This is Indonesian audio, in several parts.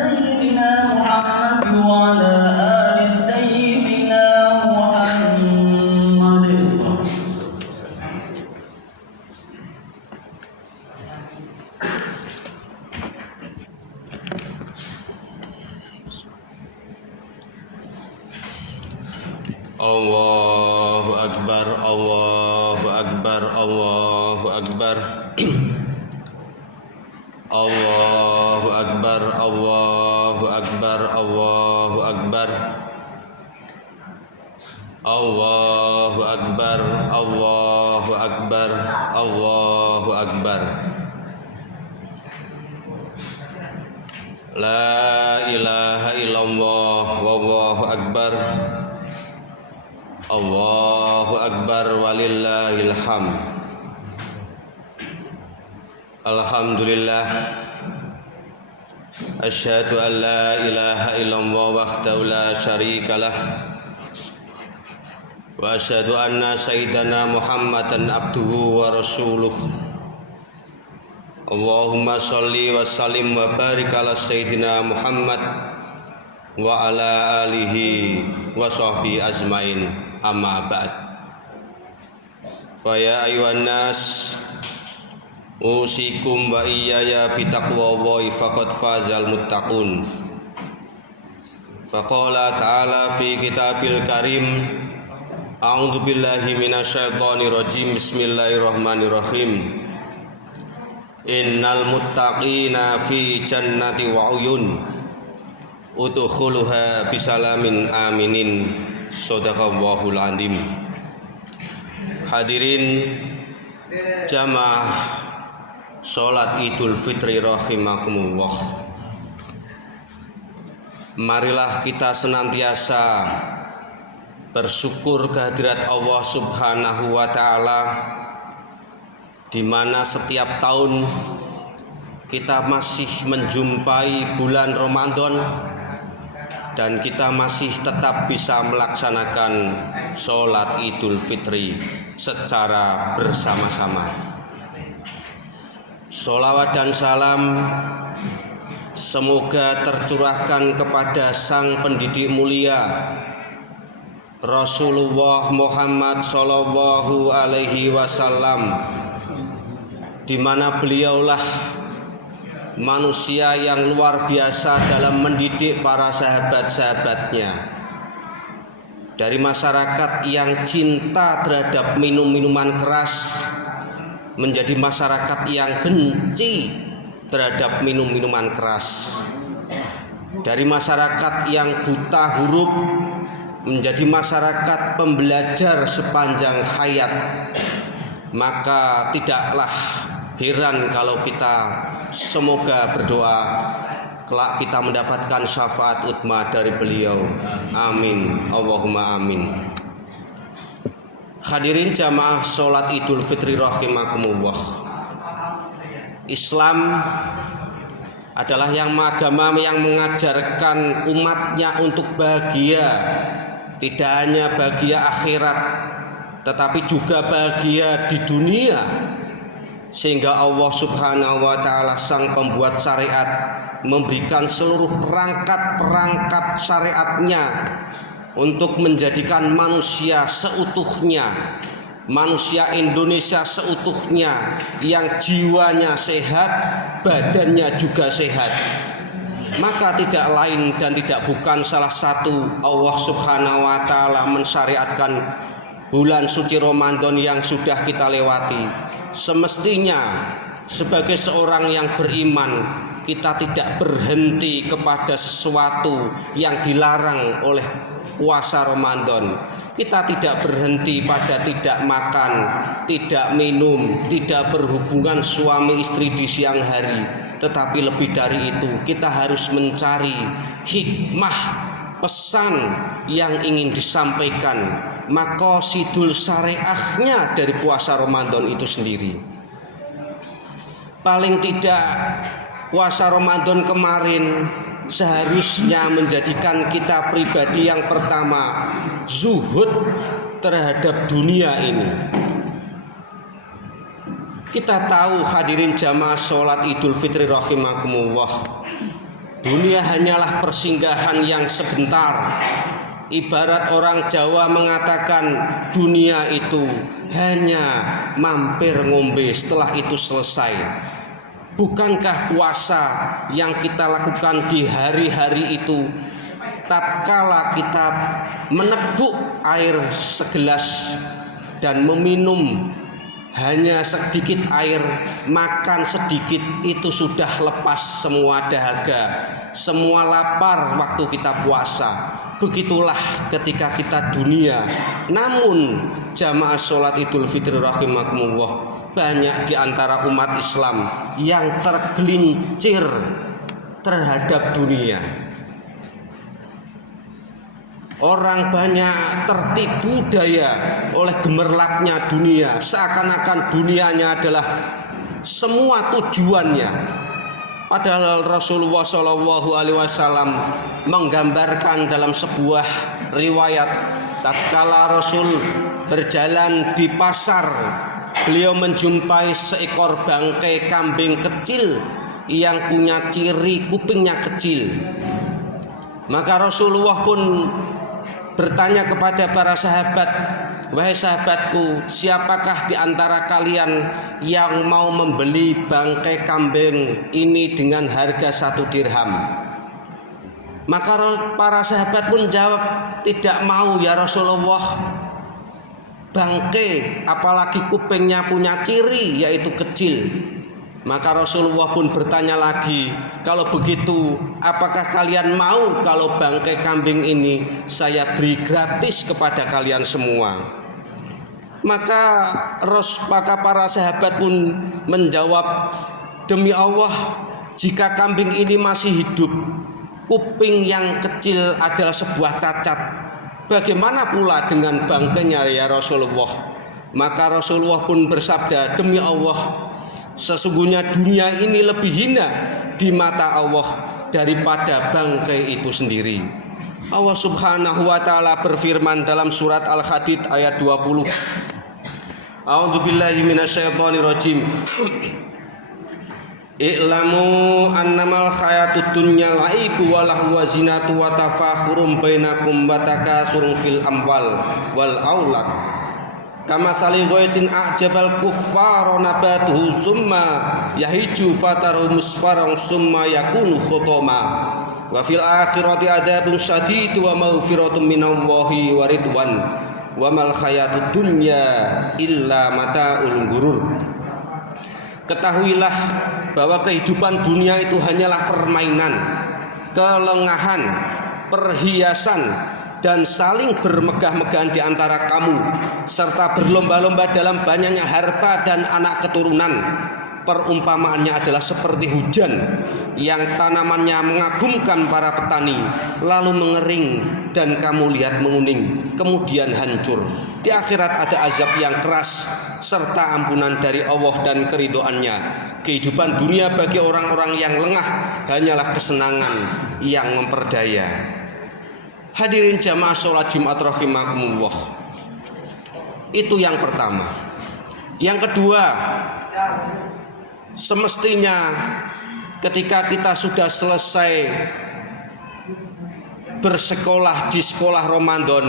سيدنا محمد وعلى آل سيدنا محمد. Allahu Akbar, Allahu Akbar, Allahu Akbar. Allahu Akbar, Allahu Akbar, Allahu Akbar. Allahu Akbar, Allahu Akbar, Allahu Akbar. La ilaha illallah, wallahu akbar. Allahu Akbar walillahil hamd. Alhamdulillah. Asyhadu an la ilaha illallah wahdahu la syarikalah. Wa asyhadu anna sayyidana Muhammadan abduhu wa rasuluh. Allahumma sholli wa sallim wa barik ala sayyidina Muhammad wa ala alihi wa sahbihi ajmain. Amma ba'd. Fa ya ayyuhan nas usikum wa iyaya bitaqwallahi faqad fazal muttaqun. Faqala ta'ala fi kitabil karim, a'udzu billahi minasyaitonir rajim, bismillahirrahmanirrahim. Innal muttaqina fi jannati wa uyun udkhuluha bisalamin aminin. Shadaqallahul azim. Hadirin jamaah salat Idul Fitri rahimakumullah. Marilah kita senantiasa bersyukur kehadirat Allah Subhanahu wa taala, di mana setiap tahun kita masih menjumpai bulan Ramadan dan kita masih tetap bisa melaksanakan sholat Idul Fitri secara bersama-sama. Sholawat dan salam semoga tercurahkan kepada sang pendidik mulia Rasulullah Muhammad Sallallahu Alaihi Wasallam, di mana beliaulah manusia yang luar biasa dalam mendidik para sahabat-sahabatnya. Dari masyarakat yang cinta terhadap minum-minuman keras menjadi masyarakat yang benci terhadap minum-minuman keras. Dari masyarakat yang buta huruf menjadi masyarakat pembelajar sepanjang hayat. Maka tidaklah heran kalau kita semoga berdoa kelak kita mendapatkan syafaat utma dari beliau. Amin, Allahumma amin. Hadirin jamaah sholat Idul Fitri rahimakumullah. Islam adalah agama yang mengajarkan umatnya untuk bahagia, tidak hanya bahagia akhirat tetapi juga bahagia di dunia. Sehingga Allah Subhanahu wa taala sang pembuat syariat memberikan seluruh perangkat-perangkat syariatnya untuk menjadikan manusia seutuhnya, manusia Indonesia seutuhnya, yang jiwanya sehat, badannya juga sehat. Maka tidak lain dan tidak bukan salah satu Allah Subhanahu wa taala mensyariatkan bulan suci Ramadan yang sudah kita lewati. Semestinya sebagai seorang yang beriman, kita tidak berhenti kepada sesuatu yang dilarang oleh puasa Ramadan. Kita tidak berhenti pada tidak makan, tidak minum, tidak berhubungan suami istri di siang hari. Tetapi lebih dari itu, kita harus mencari hikmah pesan yang ingin disampaikan, maqasidul syariahnya dari puasa Ramadan itu sendiri. Paling tidak puasa Ramadan kemarin seharusnya menjadikan kita pribadi yang pertama zuhud terhadap dunia ini. Kita tahu hadirin jamaah sholat Idul Fitri rahimakumullah, Dunia hanyalah persinggahan yang sebentar. Ibarat orang Jawa mengatakan dunia itu hanya mampir ngombe, setelah itu selesai. Bukankah puasa yang kita lakukan di hari-hari itu, tatkala kita meneguk air segelas dan meminum hanya sedikit air, makan sedikit, itu sudah lepas semua dahaga, semua lapar waktu kita puasa. Begitulah ketika kita dunia. Namun jamaah sholat Idul Fitri rahimakumullah, banyak di antara umat Islam yang tergelincir terhadap dunia. Orang banyak tertipu daya oleh gemerlapnya dunia, seakan-akan dunianya adalah semua tujuannya. Padahal Rasulullah SAW menggambarkan dalam sebuah riwayat, tatkala Rasul berjalan di pasar, beliau menjumpai seekor bangkai kambing kecil yang punya ciri kupingnya kecil. Maka Rasulullah pun bertanya kepada para sahabat, "Wahai sahabatku, siapakah di antara kalian yang mau membeli bangkai kambing ini dengan harga 1 dirham?" Maka para sahabat pun jawab, "Tidak mau ya Rasulullah. Bangkai apalagi kupingnya punya ciri yaitu kecil." Maka Rasulullah pun bertanya lagi, "Kalau begitu, apakah kalian mau kalau bangkai kambing ini saya beri gratis kepada kalian semua?" Maka para sahabat pun menjawab, "Demi Allah, jika kambing ini masih hidup, kuping yang kecil adalah sebuah cacat. Bagaimana pula dengan bangkainya ya Rasulullah?" Maka Rasulullah pun bersabda, "Demi Allah, sesungguhnya dunia ini lebih hina di mata Allah daripada bangkai itu sendiri." Allah Subhanahu wa taala berfirman dalam surat Al-Hadid ayat 20. A'udzubillahi minasyaitonirrajim. "I'lamu annamal hayatud dunya la'ibu wa lahu wa zinatu wa tafakhurum bainakum wa takasurun fil amwal wal aulad. Kama sali ghaisin a'jabal kuffara nabatuhu summa yahiju fataru musfarang summa yakunu khutama. Wa fil akhirati adzabun syadid wa maghfiratun minallahi wa ridwan. Wa mal hayatud dunya illa mata'ul ghurur." Ketahuilah bahwa kehidupan dunia itu hanyalah permainan, kelengahan, perhiasan, dan saling bermegah-megahan di antara kamu, serta berlomba-lomba dalam banyaknya harta dan anak keturunan. Perumpamaannya adalah seperti hujan yang tanamannya mengagumkan para petani, lalu mengering dan kamu lihat menguning, kemudian hancur. Di akhirat ada azab yang keras serta ampunan dari Allah dan keridhoannya. Kehidupan dunia bagi orang-orang yang lengah hanyalah kesenangan yang memperdaya. Hadirin jamaah sholat Jumat rahimakumullah, itu yang pertama. Yang kedua, semestinya ketika kita sudah selesai bersekolah di sekolah Ramadan,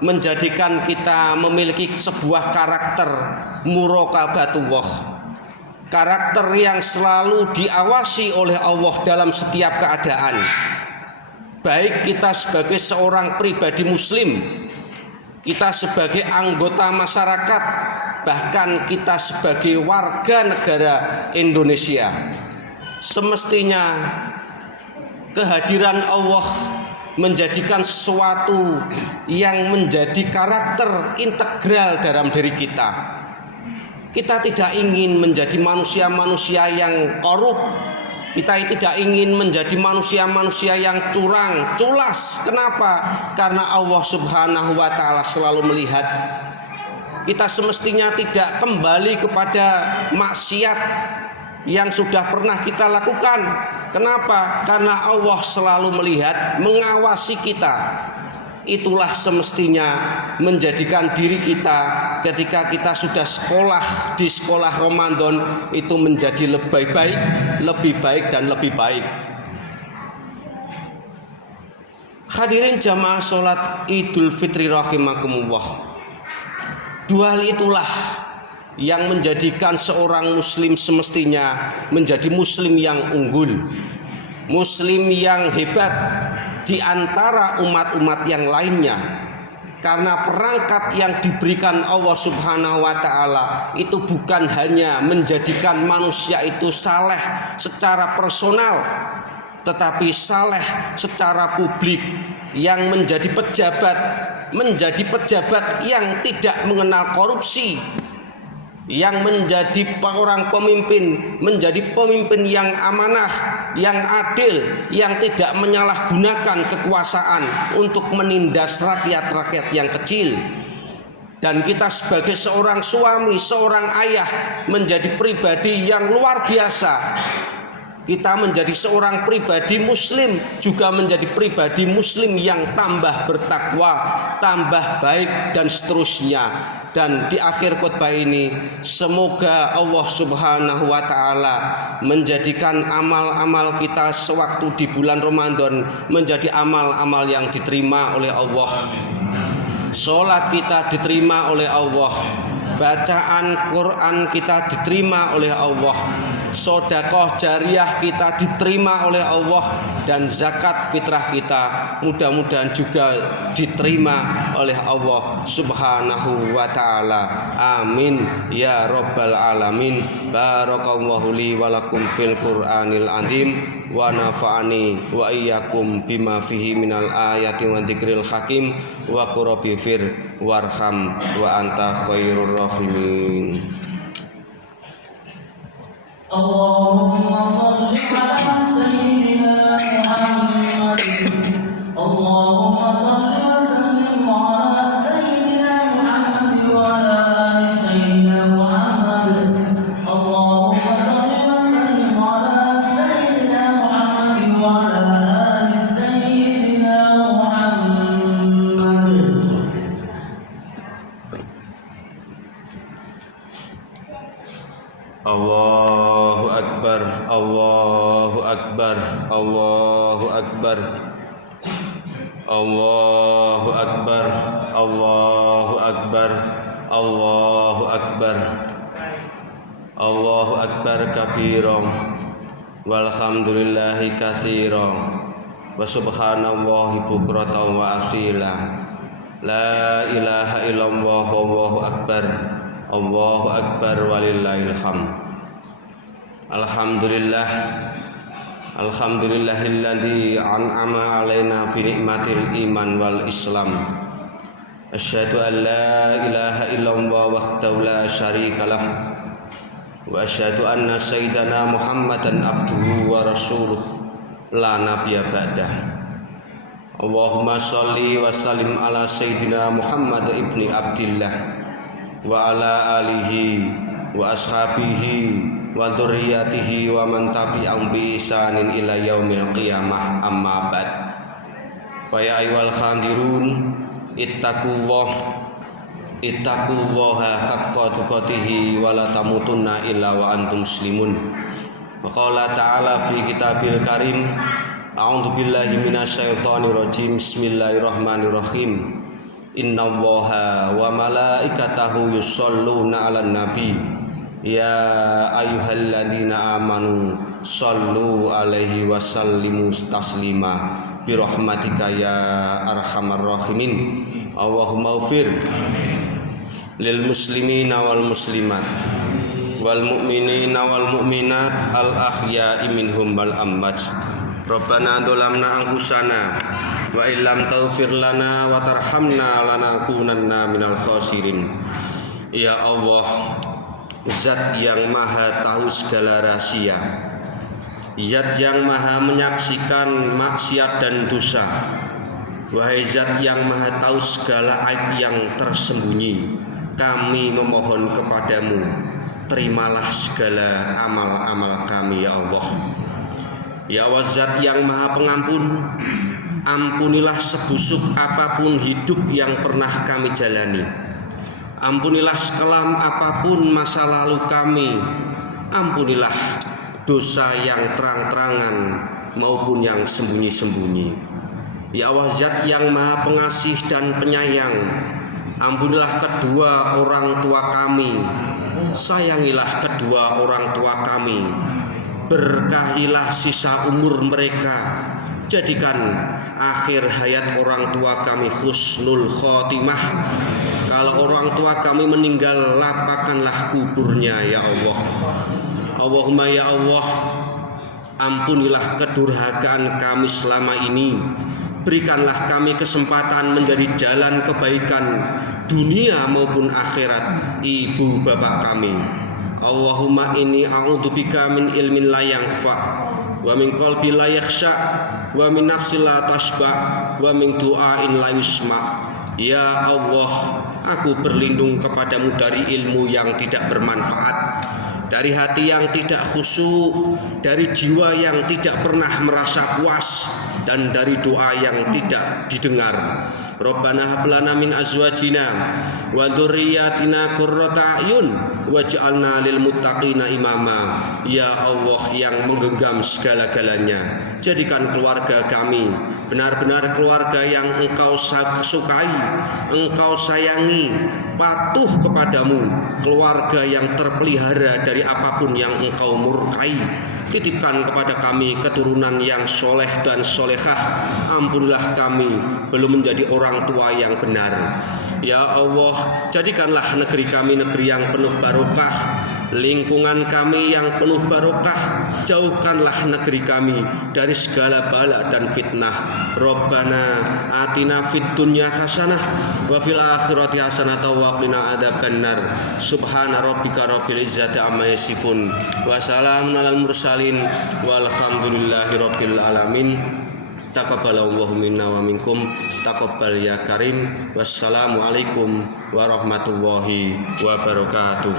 menjadikan kita memiliki sebuah karakter muraqabatullah, karakter yang selalu diawasi oleh Allah dalam setiap keadaan. Baik kita sebagai seorang pribadi muslim, kita sebagai anggota masyarakat, bahkan kita sebagai warga negara Indonesia, semestinya kehadiran Allah menjadikan sesuatu yang menjadi karakter integral dalam diri kita. Kita tidak ingin menjadi manusia-manusia yang korup. Kita tidak ingin menjadi manusia-manusia yang curang, culas. Kenapa? Karena Allah Subhanahu wa taala selalu melihat. Kita semestinya tidak kembali kepada maksiat yang sudah pernah kita lakukan. Kenapa? Karena Allah selalu melihat, mengawasi kita. Itulah semestinya menjadikan diri kita ketika kita sudah sekolah di sekolah Ramadan itu menjadi lebih baik dan lebih baik. Hadirin jamaah sholat Idul Fitri rahimakumullah. Dua hal itulah yang menjadikan seorang muslim semestinya menjadi muslim yang unggul, muslim yang hebat di antara umat-umat yang lainnya. Karena perangkat yang diberikan Allah Subhanahu wa ta'ala itu bukan hanya menjadikan manusia itu saleh secara personal, tetapi saleh secara publik, yang menjadi pejabat yang tidak mengenal korupsi, yang menjadi orang pemimpin, menjadi pemimpin yang amanah, yang adil, yang tidak menyalahgunakan kekuasaan untuk menindas rakyat-rakyat yang kecil. Dan kita sebagai seorang suami, seorang ayah menjadi pribadi yang luar biasa. Kita menjadi seorang pribadi muslim, juga menjadi pribadi muslim yang tambah bertakwa, tambah baik, dan seterusnya. Dan di akhir khutbah ini, semoga Allah Subhanahu wa ta'ala menjadikan amal-amal kita sewaktu di bulan Ramadan menjadi amal-amal yang diterima oleh Allah. Sholat kita diterima oleh Allah, bacaan Quran kita diterima oleh Allah, sedekah jariyah kita diterima oleh Allah, dan zakat fitrah kita mudah-mudahan juga diterima oleh Allah Subhanahu wa ta'ala. Amin ya rabbal alamin. Barakallahu li wa lakum fil Qur'anil azim wa nafa'ani wa iyyakum bima fihi minal ayati wa dzikril hakim wa qurbi fir warham wa anta khairur rahimin. Allahumma shalli ala sayyidina Muhammad. Allahumma shalli wa sallim ala sayyidina Muhammad wa ala ali sayyidina Muhammad. Allahumma shalli wa sallim ala sayyidina Muhammad wa ala ali sayyidina Muhammad. Allahu Akbar, Allahu Akbar, Allahu Akbar, Allahu Akbar, Allahu Akbar, Allahu Akbar, Allahu Akbar kabiran, walhamdulillahi katsiran, wa subhanallahi bukratan wa asila. La ilaha illallah, wallahu akbar, Allahu akbar walillahil hamd. Alhamdulillah, alhamdulillahilladzi an'ama alaina bi nikmatil iman wal islam. Asyhadu an la ilaha illallah wahdahu la syarikalah wa asyhadu anna sayyidana Muhammadan abduhu wa rasuluh la nabiyya ba'dah. Allahumma shalli wa sallim ala sayyidina Muhammad ibni Abdillah wa ala alihi wa ashabihi wa dzurriyyatihi wa man tabi'ahum bi ihsanin ila yaumil qiyamah, amma ba'd. Fa ya ayyuhal khadirun ittaqullaha haqqa tuqatih wa la tamutunna illa wa antum muslimun. Wa qala ta'ala fi kitabil karim, a'udzu billahi minasyaitonir rajim, bismillahirrahmanirrahim. Innallaha wa malaikatahu yusholluna 'alan nabi ya ayyuhalladzina amanu shallu 'alaihi wa sallimu taslima bi rahmatika ya arhamar rahimin. Allahumma ighfir lil muslimina wal muslimat wal mu'minina wal mu'minat al ahya'i minhum wal amwat. Rabbana dzalamna anfusana wa illam taghfir lana wa tarhamna lanakunanna minal khasirin. Ya Allah, Zat yang maha tahu segala rahasia, Zat yang maha menyaksikan maksiat dan dosa. Wahai Zat yang maha tahu segala aib yang tersembunyi, kami memohon kepadamu, terimalah segala amal-amal kami ya Allah. Ya Allah, Zat yang maha pengampun, ampunilah sebusuk apapun hidup yang pernah kami jalani. Ampunilah sekelam apapun masa lalu kami. Ampunilah dosa yang terang-terangan maupun yang sembunyi-sembunyi. Ya Allah, Zat yang Maha Pengasih dan Penyayang, ampunilah kedua orang tua kami, sayangilah kedua orang tua kami, berkahilah sisa umur mereka, jadikan akhir hayat orang tua kami husnul khotimah. Kalau orang tua kami meninggal, lapangkanlah kuburnya ya Allah. Allahumma ya Allah, ampunilah kedurhakaan kami selama ini. Berikanlah kami kesempatan menjadi jalan kebaikan dunia maupun akhirat ibu bapak kami. Allahumma inni a'udzubika min ilmin la yanfa' wa min qalbi la yakhsha wa min nafsin la tashba wa min du'ain la yusma. Ya Allah, aku berlindung kepadamu dari ilmu yang tidak bermanfaat, dari hati yang tidak khusyuk, dari jiwa yang tidak pernah merasa puas, dan dari doa yang tidak didengar. Rabbana hab lana min azwajina wa dzurriyyatina qurrata a'yun waj'alna lil muttaqina imama. Ya Allah yang menggenggam segala-galanya, jadikan keluarga kami benar-benar keluarga yang Engkau sukai, Engkau sayangi, patuh kepadamu, keluarga yang terpelihara dari apapun yang Engkau murkai. Titipkan kepada kami keturunan yang soleh dan solehah. Ampunilah kami belum menjadi orang tua yang benar. Ya Allah, jadikanlah negeri kami negeri yang penuh barokah, lingkungan kami yang penuh barokah. Jauhkanlah negeri kami dari segala bala dan fitnah. Rabbana atina fid dunya hasanah wa fil akhirati hasanah wa qina adzabannar. Subhana rabbika rabbil izzati amma yasifun wa salamun alal mursalin walhamdulillahi rabbil alamin. Taqabbalallahu minna wa minkum, taqabbal ya karim. Wassalamu alaikum warahmatullahi wabarakatuh.